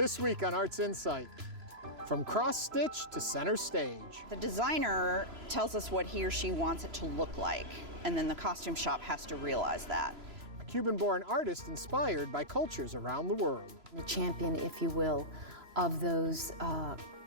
This week on Arts InSight, from cross-stitch to center stage. The designer tells us what he or she wants it to look like, and then the costume shop has to realize that. A Cuban-born artist inspired by cultures around the world. The champion, if you will, of those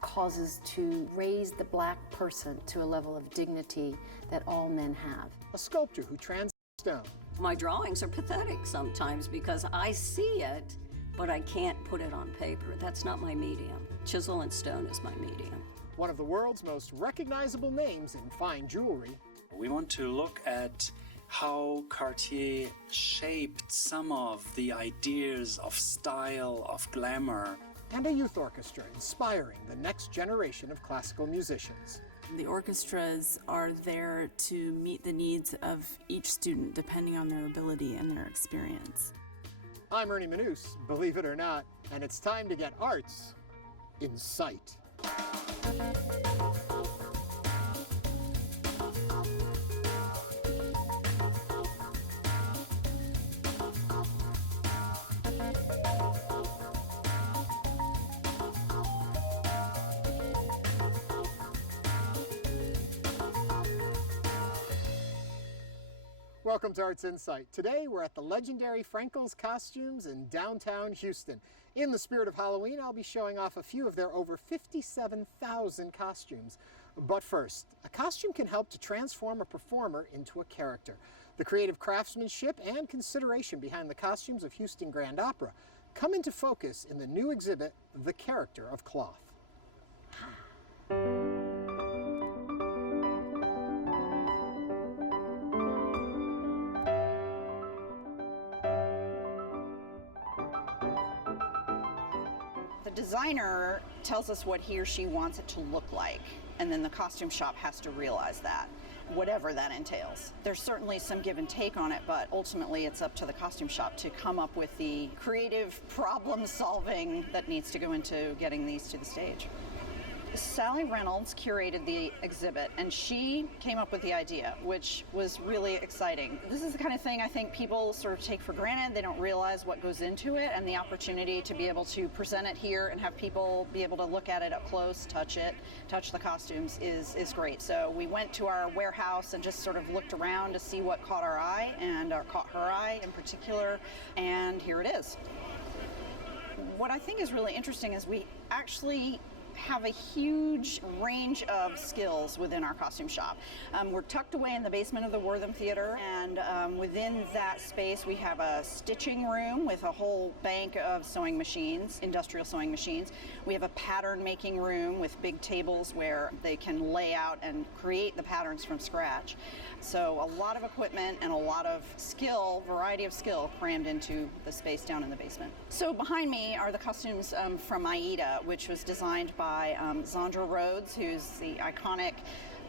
causes to raise the black person to a level of dignity that all men have. A sculptor who transforms stone. My drawings are pathetic sometimes because I see it, but I can't put it on paper. That's not my medium. Chisel and stone is my medium. One of the world's most recognizable names in fine jewelry. We want to look at how Cartier shaped some of the ideas of style, of glamour. And a youth orchestra inspiring the next generation of classical musicians. The orchestras are there to meet the needs of each student depending on their ability and their experience. I'm Ernie Manous, believe it or not, and it's time to get arts in sight. Welcome to Arts InSight. Today we're at the legendary Frankel's Costumes in downtown Houston. In the spirit of Halloween, I'll be showing off a few of their over 57,000 costumes. But first, a costume can help to transform a performer into a character. The creative craftsmanship and consideration behind the costumes of Houston Grand Opera come into focus in the new exhibit, The Character of Cloth. The designer tells us what he or she wants it to look like, and then the costume shop has to realize that, whatever that entails. There's certainly some give and take on it, but ultimately it's up to the costume shop to come up with the creative problem solving that needs to go into getting these to the stage. Sally Reynolds curated the exhibit, and she came up with the idea, which was really exciting. This is the kind of thing I think people sort of take for granted. They don't realize what goes into it, and the opportunity to be able to present it here and have people be able to look at it up close, touch it, touch the costumes is great. So we went to our warehouse and just sort of looked around to see what caught our eye, and caught her eye in particular, and here it is. What I think is really interesting is we actually have a huge range of skills within our costume shop. We're tucked away in the basement of the Wortham Theater, and within that space we have a stitching room with a whole bank of sewing machines, industrial sewing machines. We have a pattern making room with big tables where they can lay out and create the patterns from scratch. So a lot of equipment and a lot of skill, variety of skill crammed into the space down in the basement. So behind me are the costumes from Aida, which was designed by Zandra Rhodes, who's the iconic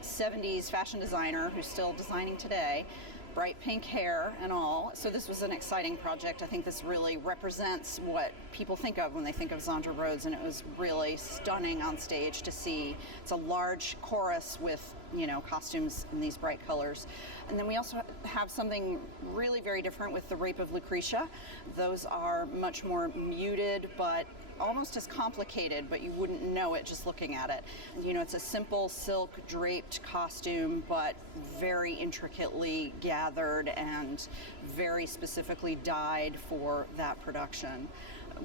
70s fashion designer who's still designing today. Bright pink hair and all. So this was an exciting project. I think this really represents what people think of when they think of Zandra Rhodes, and it was really stunning on stage to see. It's a large chorus with, you know, costumes in these bright colors. And then we also have something really very different with the Rape of Lucretia. Those are much more muted, but almost as complicated, but you wouldn't know it just looking at it. You know, it's a simple silk draped costume, but very intricately gathered and very specifically dyed for that production.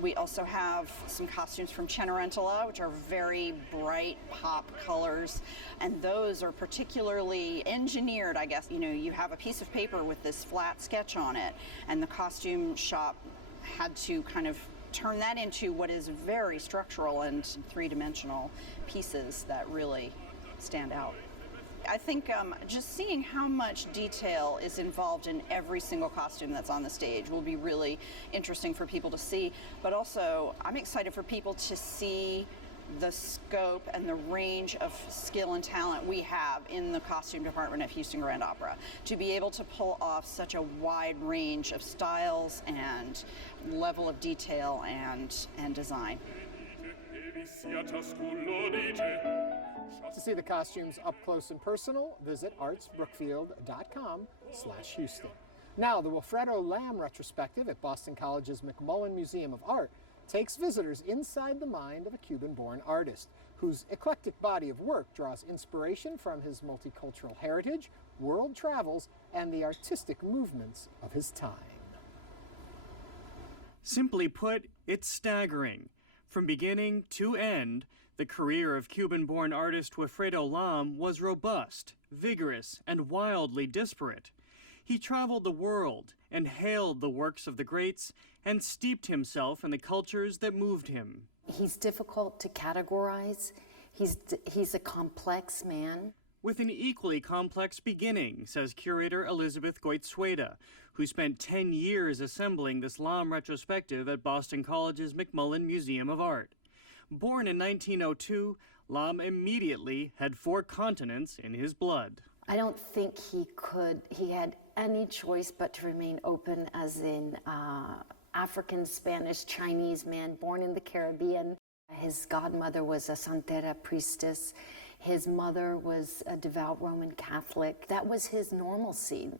We also have some costumes from Cenerentola, which are very bright pop colors, and those are particularly engineered, I guess. You know, you have a piece of paper with this flat sketch on it, and the costume shop had to kind of turn that into what is very structural and three-dimensional pieces that really stand out. I think just seeing how much detail is involved in every single costume that's on the stage will be really interesting for people to see, but also I'm excited for people to see the scope and the range of skill and talent we have in the costume department of Houston Grand Opera, to be able to pull off such a wide range of styles and level of detail and design. To see the costumes up close and personal, visit artsbrookfield.com/Houston. Now, the Wilfredo Lam retrospective at Boston College's McMullen Museum of Art takes visitors inside the mind of a Cuban-born artist whose eclectic body of work draws inspiration from his multicultural heritage, world travels, and the artistic movements of his time. Simply put, it's staggering. From beginning to end, the career of Cuban-born artist Wilfredo Lam was robust, vigorous, and wildly disparate. He traveled the world and hailed the works of the greats and steeped himself in the cultures that moved him. He's difficult to categorize. He's a complex man. With an equally complex beginning, says curator Elizabeth Goizueta, who spent 10 years assembling this Lam retrospective at Boston College's McMullen Museum of Art. Born in 1902, Lam immediately had 4 continents in his blood. I don't think he had any choice but to remain open, as in African, Spanish, Chinese man born in the Caribbean. His godmother was a Santera priestess. His mother was a devout Roman Catholic. That was his normalcy.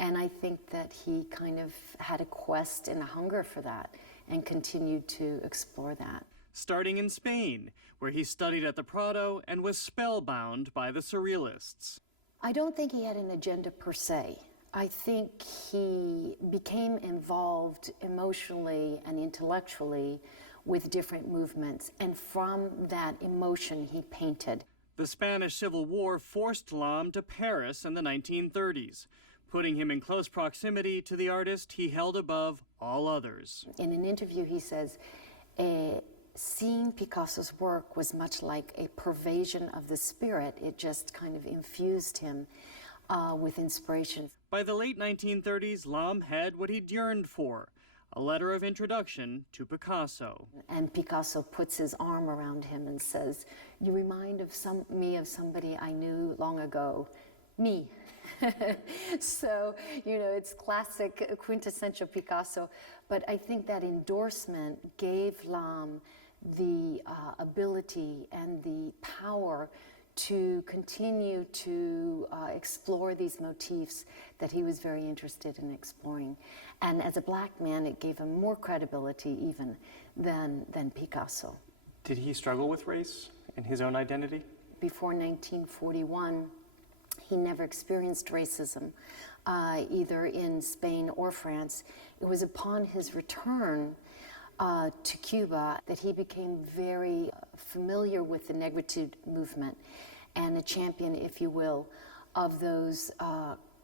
And I think that he kind of had a quest and a hunger for that and continued to explore that. Starting in Spain, where he studied at the Prado and was spellbound by the Surrealists. I don't think he had an agenda per se. I think he became involved emotionally and intellectually with different movements, and from that emotion he painted. The Spanish Civil War forced Lam to Paris in the 1930s, putting him in close proximity to the artist he held above all others. In an interview he says, seeing Picasso's work was much like a pervasion of the spirit. It just kind of infused him with inspiration. By the late 1930s, Lam had what he'd yearned for, a letter of introduction to Picasso. And Picasso puts his arm around him and says, "You remind me of somebody I knew long ago, me." So, it's classic, quintessential Picasso. But I think that endorsement gave Lam the ability and the power to continue to explore these motifs that he was very interested in exploring. And as a black man, it gave him more credibility even than Picasso. Did he struggle with race and his own identity? Before 1941, he never experienced racism, either in Spain or France. It was upon his return to Cuba that he became very familiar with the negritude movement and a champion, if you will, of those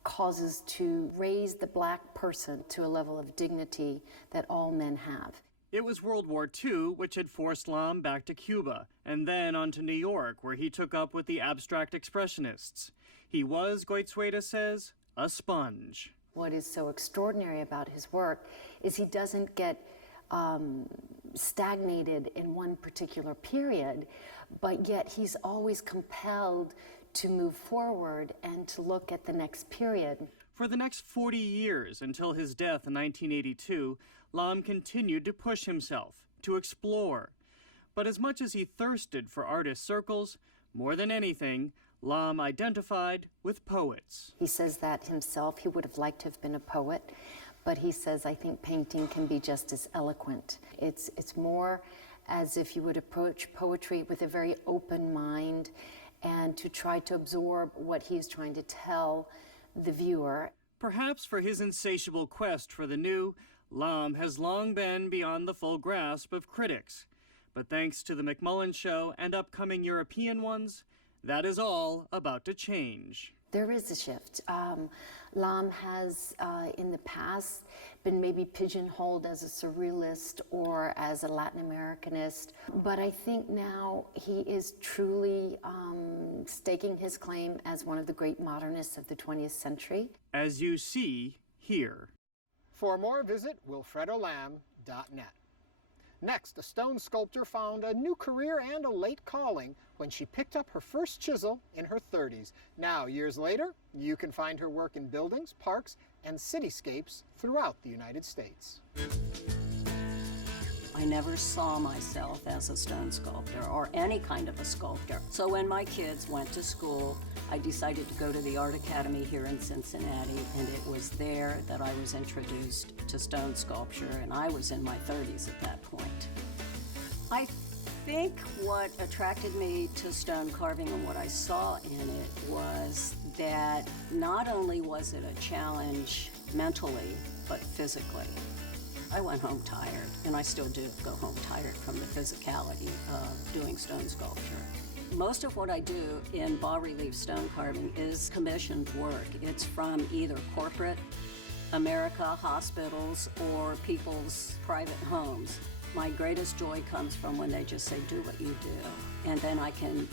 causes to raise the black person to a level of dignity that all men have. It was World War II which had forced Lam back to Cuba, and then on to New York, where he took up with the abstract expressionists. He was, Goizueta says, a sponge. What is so extraordinary about his work is he doesn't get stagnated in one particular period, but yet he's always compelled to move forward and to look at the next period. For the next 40 years, until his death in 1982, Lam continued to push himself, to explore. But as much as he thirsted for artist circles, more than anything, Lam identified with poets. He says that himself. He would have liked to have been a poet, but he says, I think painting can be just as eloquent. It's more as if you would approach poetry with a very open mind and to try to absorb what he is trying to tell the viewer. Perhaps for his insatiable quest for the new, Lam has long been beyond the full grasp of critics. But thanks to the McMullen Show and upcoming European ones, that is all about to change. There is a shift. Lam has, in the past, been maybe pigeonholed as a surrealist or as a Latin Americanist, but I think now he is truly staking his claim as one of the great modernists of the 20th century. As you see here. For more, visit wilfredolam.net. Next, a stone sculptor found a new career and a late calling when she picked up her first chisel in her 30s. Now, years later, you can find her work in buildings, parks, and cityscapes throughout the United States. I never saw myself as a stone sculptor or any kind of a sculptor. So when my kids went to school, I decided to go to the Art Academy here in Cincinnati, and it was there that I was introduced to stone sculpture, and I was in my 30s at that point. I think what attracted me to stone carving and what I saw in it was that not only was it a challenge mentally, but physically. I went home tired, and I still do go home tired from the physicality of doing stone sculpture. Most of what I do in bas-relief stone carving is commissioned work. It's from either corporate America, hospitals, or people's private homes. My greatest joy comes from when they just say, do what you do. And then I can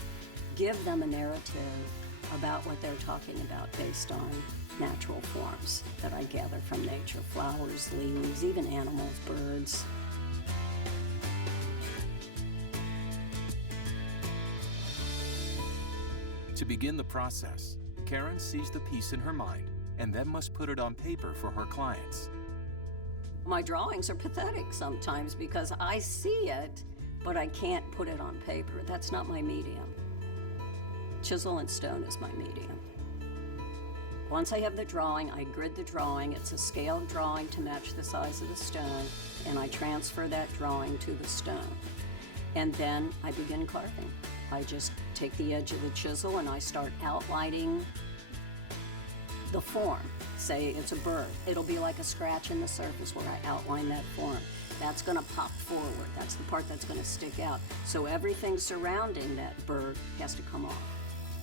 give them a narrative about what they're talking about based on natural forms that I gather from nature, flowers, leaves, even animals, birds. To begin the process, Karen sees the piece in her mind and then must put it on paper for her clients. My drawings are pathetic sometimes because I see it, but I can't put it on paper. That's not my medium. Chisel and stone is my medium. Once I have the drawing, I grid the drawing. It's a scaled drawing to match the size of the stone, and I transfer that drawing to the stone. And then I begin carving. I just take the edge of the chisel and I start outlining the form. Say it's a bird. It'll be like a scratch in the surface where I outline that form. That's gonna pop forward. That's the part that's gonna stick out. So everything surrounding that bird has to come off.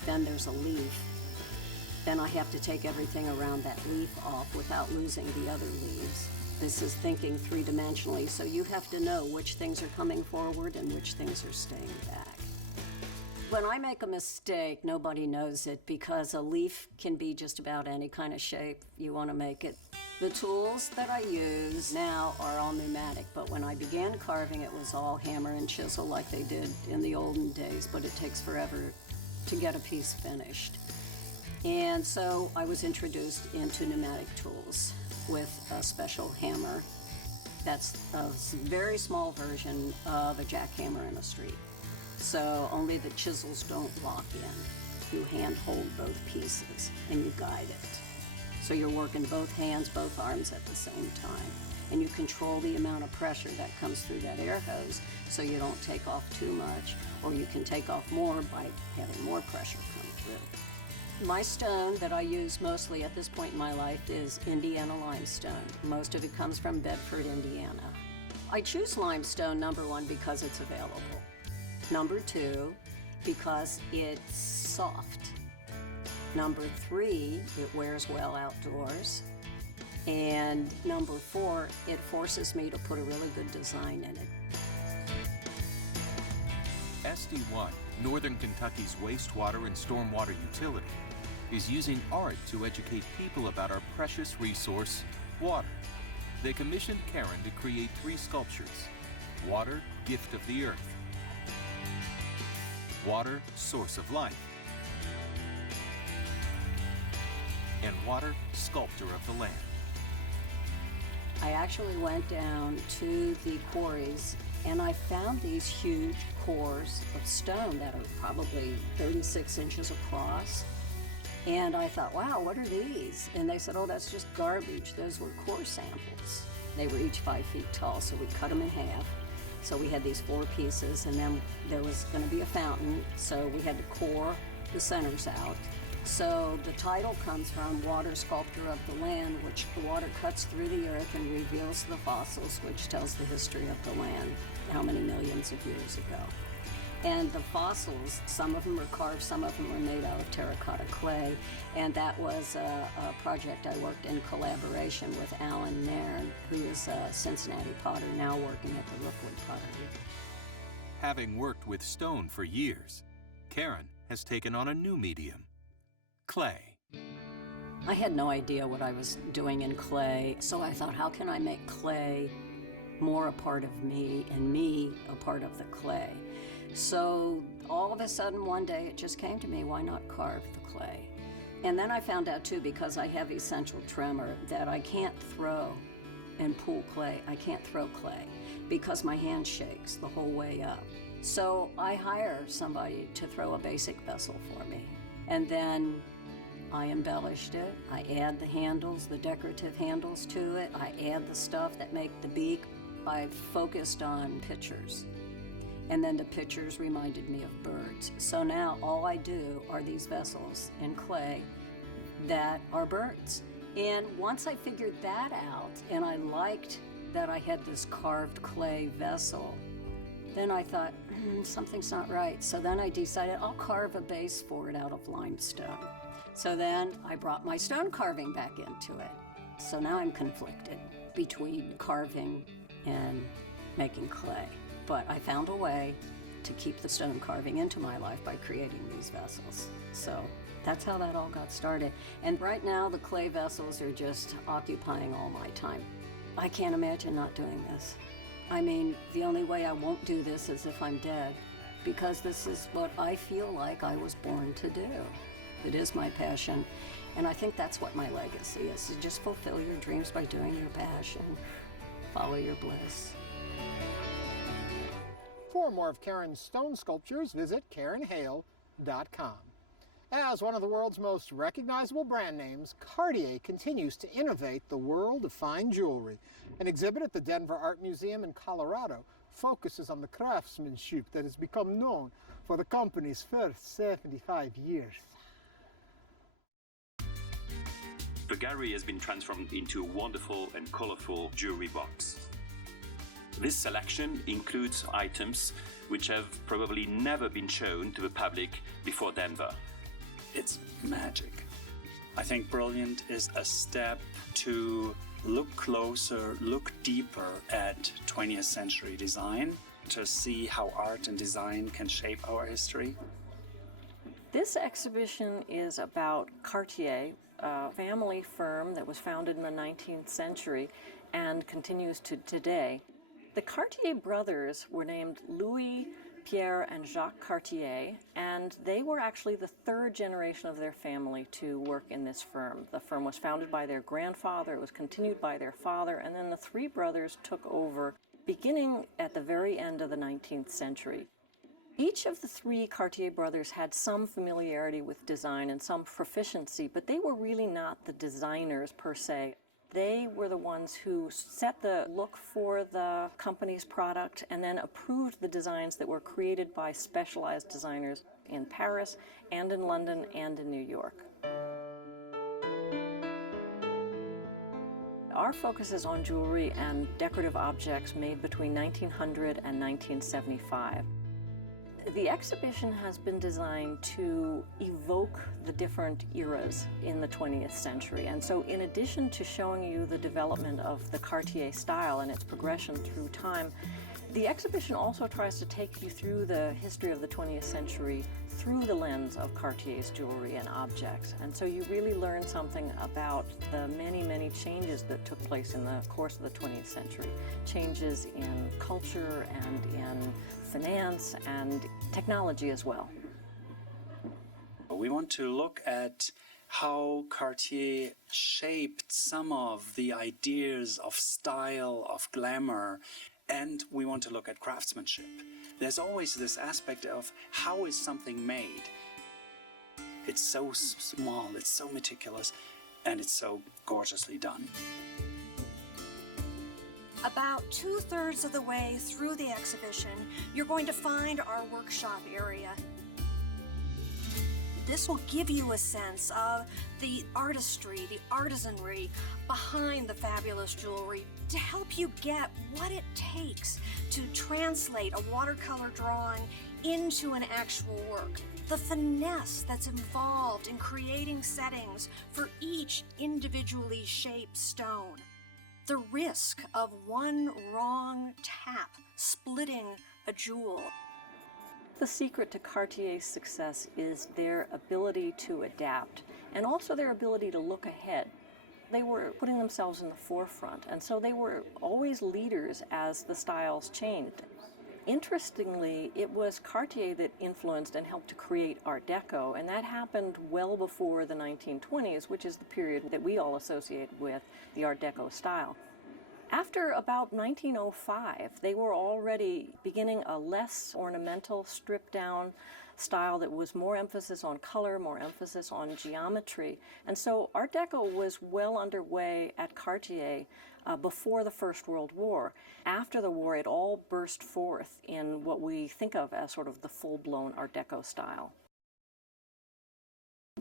Then there's a leaf. Then I have to take everything around that leaf off without losing the other leaves. This is thinking three-dimensionally, so you have to know which things are coming forward and which things are staying back. When I make a mistake, nobody knows it because a leaf can be just about any kind of shape you want to make it. The tools that I use now are all pneumatic, but when I began carving, it was all hammer and chisel like they did in the olden days, but it takes forever to get a piece finished. And so I was introduced into pneumatic tools with a special hammer that's a very small version of a jackhammer in the street. So only the chisels don't lock in. You hand hold both pieces and you guide it. So you're working both hands, both arms at the same time. And you control the amount of pressure that comes through that air hose so you don't take off too much, or you can take off more by having more pressure come through. My stone that I use mostly at this point in my life is Indiana limestone. Most of it comes from Bedford, Indiana. I choose limestone, number one, because it's available. Number two, because it's soft. Number three, it wears well outdoors. And number four, it forces me to put a really good design in it. SD1, Northern Kentucky's wastewater and stormwater utility, is using art to educate people about our precious resource, water. They commissioned Karen to create 3 sculptures: Water, Gift of the Earth; Water, Source of Life; and Water, Sculptor of the Land. I actually went down to the quarries and I found these huge cores of stone that are probably 36 inches across. And I thought, wow, what are these? And they said, oh, that's just garbage. Those were core samples. They were each 5 feet tall, so we cut them in half. So we had these 4 pieces, and then there was going to be a fountain, so we had to core the centers out. So the title comes from Water, Sculptor of the Land, which the water cuts through the earth and reveals the fossils, which tells the history of the land, how many millions of years ago. And the fossils, some of them are carved, some of them are made out of terracotta clay, and that was a project I worked in collaboration with Alan Nairn, who is a Cincinnati potter now working at the Rookwood Pottery. Having worked with stone for years, Karen has taken on a new medium: clay. I had no idea what I was doing in clay, so I thought, how can I make clay more a part of me and me a part of the clay? So all of a sudden one day it just came to me, why not carve the clay? And then I found out too, because I have essential tremor, that I can't throw and pull clay. I can't throw clay because my hand shakes the whole way up. So I hire somebody to throw a basic vessel for me. And then I embellished it. I add the handles, the decorative handles to it. I add the stuff that make the beak. I focused on pictures. And then the pictures reminded me of birds. So now all I do are these vessels in clay that are birds. And once I figured that out, and I liked that I had this carved clay vessel, then I thought, something's not right. So then I decided I'll carve a base for it out of limestone. So then I brought my stone carving back into it. So now I'm conflicted between carving and making clay. But I found a way to keep the stone carving into my life by creating these vessels. So that's how that all got started. And right now, the clay vessels are just occupying all my time. I can't imagine not doing this. I mean, the only way I won't do this is if I'm dead, because this is what I feel like I was born to do. It is my passion, and I think that's what my legacy is, to just fulfill your dreams by doing your passion. Follow your bliss. For more of Karen's stone sculptures, visit KarenHale.com. As one of the world's most recognizable brand names, Cartier continues to innovate the world of fine jewelry. An exhibit at the Denver Art Museum in Colorado focuses on the craftsmanship that has become known for the company's first 75 years. The gallery has been transformed into a wonderful and colorful jewelry box. This selection includes items which have probably never been shown to the public before Denver. It's magic. I think brilliant is a step to look closer, look deeper at 20th century design, to see how art and design can shape our history. This exhibition is about Cartier, a family firm that was founded in the 19th century and continues to today. The Cartier brothers were named Louis, Pierre, and Jacques Cartier, and they were actually the third generation of their family to work in this firm. The firm was founded by their grandfather, it was continued by their father, and then the three brothers took over beginning at the very end of the 19th century. Each of the three Cartier brothers had some familiarity with design and some proficiency, but they were really not the designers per se. They were the ones who set the look for the company's product and then approved the designs that were created by specialized designers in Paris and in London and in New York. Our focus is on jewelry and decorative objects made between 1900 and 1975. The exhibition has been designed to evoke the different eras in the 20th century. And so in addition to showing you the development of the Cartier style and its progression through time, the exhibition also tries to take you through the history of the 20th century through the lens of Cartier's jewelry and objects. And so you really learn something about the many, many changes that took place in the course of the 20th century. Changes in culture and in finance and technology as well. We want to look at how Cartier shaped some of the ideas of style, of glamour, and we want to look at craftsmanship. There's always this aspect of how is something made? It's so small, it's so meticulous, and it's so gorgeously done. About 2/3 of the way through the exhibition, you're going to find our workshop area. This will give you a sense of the artistry, the artisanry behind the fabulous jewelry to help you get what it takes to translate a watercolor drawing into an actual work. The finesse that's involved in creating settings for each individually shaped stone. The risk of one wrong tap splitting a jewel. The secret to Cartier's success is their ability to adapt and also their ability to look ahead. They were putting themselves in the forefront, and so they were always leaders as the styles changed. Interestingly, it was Cartier that influenced and helped to create Art Deco, and that happened well before the 1920s, which is the period that we all associate with the Art Deco style. After about 1905, they were already beginning a less ornamental, stripped-down style that was more emphasis on color, more emphasis on geometry. And so Art Deco was well underway at Cartier before the First World War. After the war, it all burst forth in what we think of as sort of the full-blown Art Deco style.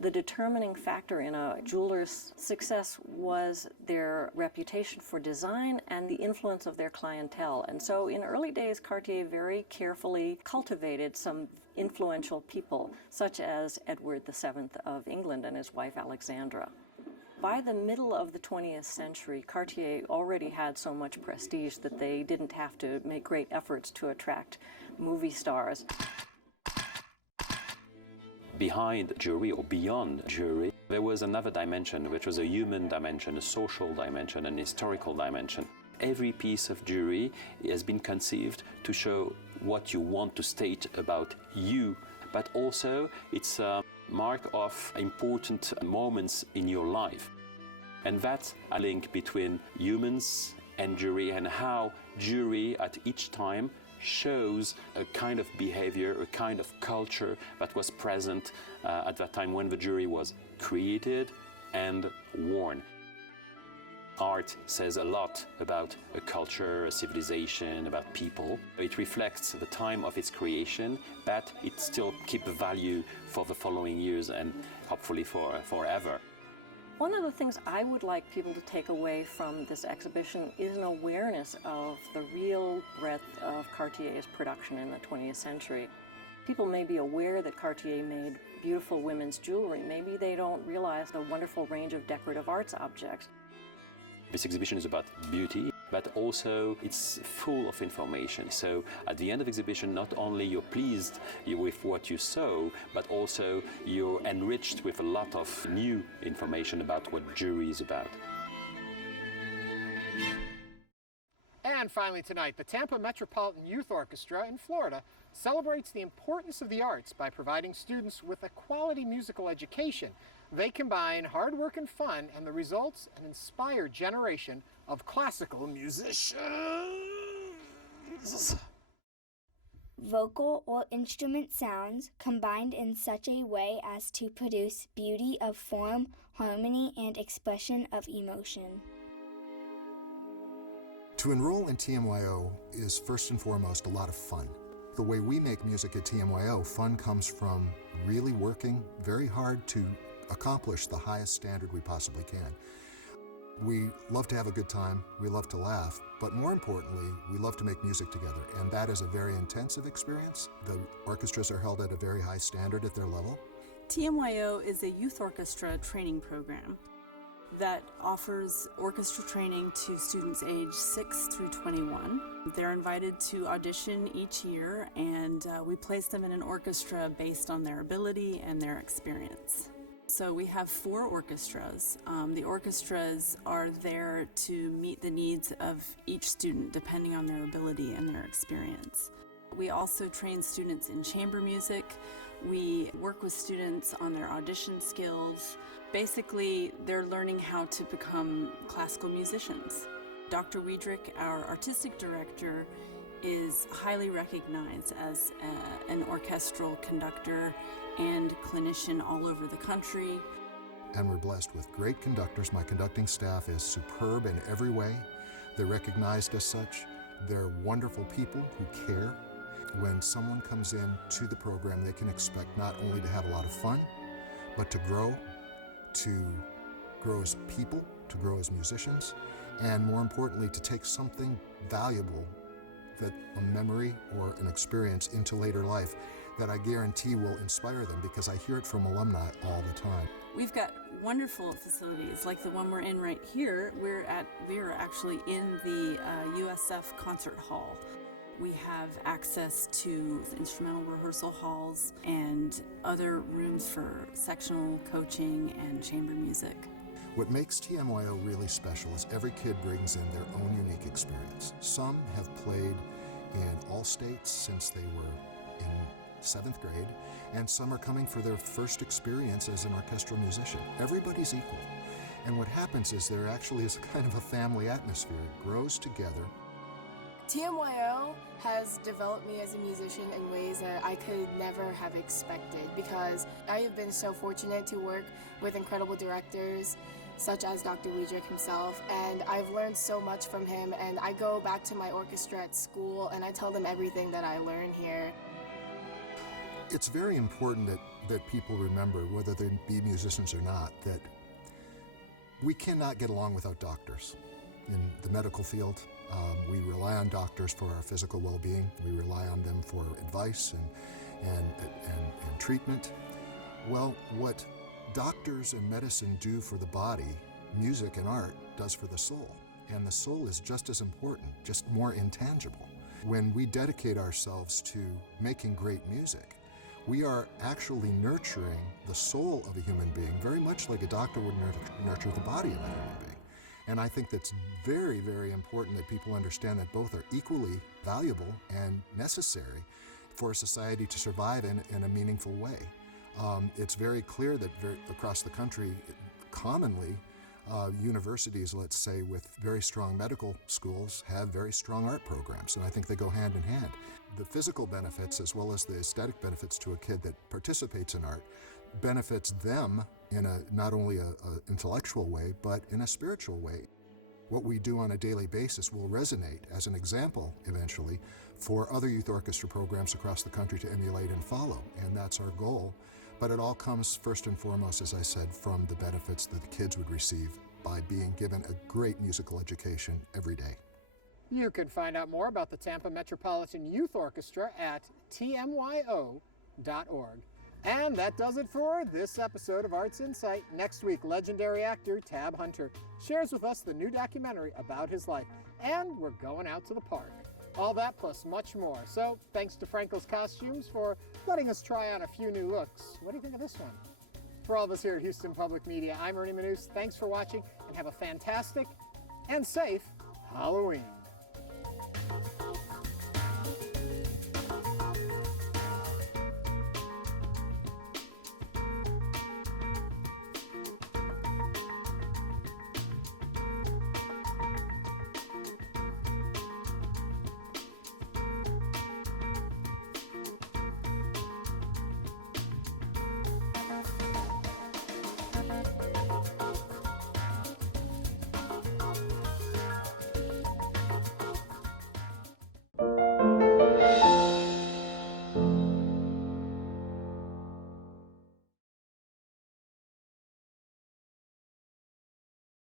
The determining factor in a jeweler's success was their reputation for design and the influence of their clientele. And so in early days, Cartier very carefully cultivated some influential people, such as Edward VII of England and his wife Alexandra. By the middle of the 20th century, Cartier already had so much prestige that they didn't have to make great efforts to attract movie stars. Behind jewelry or beyond jewelry, there was another dimension, which was a human dimension, a social dimension, an historical dimension. Every piece of jewelry has been conceived to show what you want to state about you, but also it's a mark of important moments in your life. And that's a link between humans and jewelry, and how jewelry at each time shows a kind of behavior, a kind of culture that was present at that time when the jewelry was created and worn. Art says a lot about a culture, a civilization, about people. It reflects the time of its creation, but it still keeps value for the following years and hopefully forever. One of the things I would like people to take away from this exhibition is an awareness of the real breadth of Cartier's production in the 20th century. People may be aware that Cartier made beautiful women's jewelry. Maybe they don't realize the wonderful range of decorative arts objects. This exhibition is about beauty, but also it's full of information. So at the end of the exhibition, not only you're pleased with what you saw, but also you're enriched with a lot of new information about what jewelry is about. And finally tonight, the Tampa Metropolitan Youth Orchestra in Florida celebrates the importance of the arts by providing students with a quality musical education. They combine hard work and fun, and the results an inspired generation of classical musicians. Vocal or instrument sounds combined in such a way as to produce beauty of form, harmony, and expression of emotion. To enroll in TMYO is first and foremost a lot of fun. The way we make music at TMYO, fun comes from really working very hard to accomplish the highest standard we possibly can. We love to have a good time, we love to laugh, but more importantly, we love to make music together, and that is a very intensive experience. The orchestras are held at a very high standard at their level. TMYO is a youth orchestra training program that offers orchestra training to students aged 6 through 21. They're invited to audition each year, and we place them in an orchestra based on their ability and their experience. So we have 4 orchestras. The orchestras are there to meet the needs of each student depending on their ability and their experience. We also train students in chamber music. We work with students on their audition skills. Basically, they're learning how to become classical musicians. Dr. Wiedrich, our artistic director, is highly recognized as an orchestral conductor and clinician all over the country. And we're blessed with great conductors. My conducting staff is superb in every way. They're recognized as such. They're wonderful people who care. When someone comes in to the program, they can expect not only to have a lot of fun, but to grow as people, to grow as musicians, and more importantly, to take something valuable, that a memory or an experience into later life that I guarantee will inspire them, because I hear it from alumni all the time. We've got wonderful facilities like the one we're in right here. We're actually in the USF concert hall. We have access to instrumental rehearsal halls and other rooms for sectional coaching and chamber music. What makes TMYO really special is every kid brings in their own unique experience. Some have played in all states since they were in 7th grade, and some are coming for their first experience as an orchestral musician. Everybody's equal. And what happens is there actually is a kind of a family atmosphere. It grows together. TMYO has developed me as a musician in ways that I could never have expected, because I have been so fortunate to work with incredible directors such as Dr. Weidrich himself, and I've learned so much from him, and I go back to my orchestra at school and I tell them everything that I learn here. It's very important that people remember, whether they be musicians or not, that we cannot get along without doctors. In the medical field, we rely on doctors for our physical well-being. We rely on them for advice and treatment. Well, what doctors and medicine do for the body, music and art does for the soul. And the soul is just as important, just more intangible. When we dedicate ourselves to making great music, we are actually nurturing the soul of a human being, very much like a doctor would nurture the body of a human being. And I think that's very, very important that people understand that both are equally valuable and necessary for a society to survive in a meaningful way. It's very clear that across the country, commonly, universities, let's say, with very strong medical schools have very strong art programs, and I think they go hand in hand. The physical benefits as well as the aesthetic benefits to a kid that participates in art benefits them in not only an intellectual way, but in a spiritual way. What we do on a daily basis will resonate as an example, eventually, for other youth orchestra programs across the country to emulate and follow, and that's our goal. But it all comes first and foremost, as I said, from the benefits that the kids would receive by being given a great musical education every day. You can find out more about the Tampa Metropolitan Youth Orchestra at tmyo.org. And that does it for this episode of Arts Insight. Next week, legendary actor Tab Hunter shares with us the new documentary about his life. And we're going out to the park. All that plus much more. So thanks to Frankel's Costumes for letting us try on a few new looks. What do you think of this one? For all of us here at Houston Public Media, I'm Ernie Manous. Thanks for watching and have a fantastic and safe Halloween.